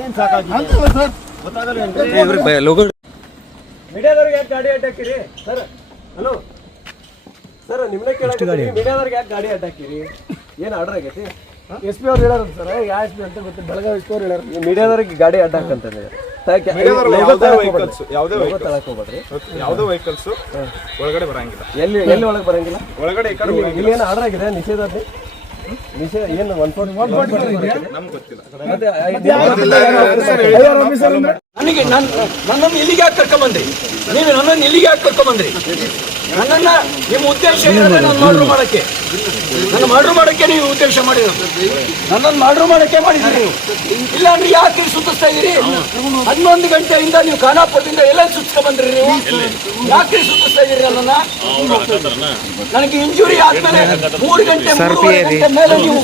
ಏನ್ ಸಾಕಾಗಿದೆ? ಸರ್. ಗೊತ್ತಾಗಲ್ಲ ಮೀಡಿಯಾದವ್ರಿಗೆ ಯಾಕೆ ಗಾಡಿ ಅಡ್ಡಾಕಿರಿ ಸರ್ ಹಲೋ? ಸರ್ ನಿಮ್ಮನ್ನ ಕೇಳಕ್ಕೆ ಮೀಡಿಯಾದವ್ರಿಗೆ ಯಾಕೆ ಗಾಡಿ ಅಡ್ಡಾಕಿರಿ ಏನು ಆರ್ಡರ್ ಆಗೈತಿ? ಎಸ್ ಪಿ ಅವ್ರು ಹೇಳಾರ ಸರ್ ಯಾವ ಎಸ್ ಪಿ ಅಂತ ಗೊತ್ತು ಬೆಳಗಾವಿ ಎಸ್ ಪಿ ಅವ್ರು ಹೇಳಾರ ಮೀಡಿಯಾದವ್ರಿಗೆ ಗಾಡಿ ಅಡ್ಡಾಕಂತಂದ್ರೆ ಯಾವುದೇ ವೆಹಿಕಲ್ಸ್ ಒಳಗಡೆ ಬರಂಗಿಲ್ಲ. ಎಲ್ಲಿ ಎಲ್ಲಿ ಒಳಗೆ ಬರಂಗಿಲ್ಲ? ಒಳಗಡೆ ಇಲ್ಲಿ ಏನು ಆರ್ಡರ್ ಆಗಿದೆ ನಿಷೇಧ ಏನು ಒನ್ ಫೋರ್ಟಿ ಒನ್ ನಮ್ಗೆ ಗೊತ್ತಿಲ್ಲ. ನನಗೆ ನನ್ನ ನನ್ನನ್ನು ಇಲ್ಲಿಗೆ ಯಾಕೆ ಕರ್ಕೊಂಬಂದ್ರಿ? ನೀವು ನನ್ನನ್ನು ಇಲ್ಲಿಗೆ ಯಾಕೆ ಕರ್ಕೊಂಬಂದ್ರಿ? ನನ್ನನ್ನ ನಿಮ್ಮ ಉದ್ದೇಶ ಏನಂದ್ರೆ ನಾನು ಮಾಡ್ರು ಮಾಡಕ್ಕೆ. ನನ್ನ ಮಾಡ್ರು ಮಾಡಕ್ಕೆ ನೀವು ಉದ್ದೇಶ ಮಾಡಿರೋದು ನನ್ನನ್ನು ಮಾಡ್ರು ಮಾಡಕ್ಕೆ ಮಾಡಿದ್ರಿ ನೀವು. ಇಲ್ಲ ಅಂದ್ರೆ ಯಾಕೆ ಸುತ್ತಿಸ್ತಾ ಇದ್ದೀರಿ? ಹನ್ನೊಂದು ಗಂಟೆಯಿಂದ ನೀವು ಖಾನಾಪುರದಿಂದ ಎಲ್ಲ ಸುತ್ಸ್ಕೊಂಡ್ ಬಂದ್ರಿ ನೀವು? ಯಾಕೆ ಸುತ್ತಿಸ್ತಾ ಇದ್ದೀರಿ ನನ್ನನ್ನ? ನನಗೆ ಇಂಜುರಿ ಆದ್ಮೇಲೆ ಮೂರು ಗಂಟೆ ಮೂರುವರೆ ಗಂಟೆ ಮೇಲೆ ನೀವು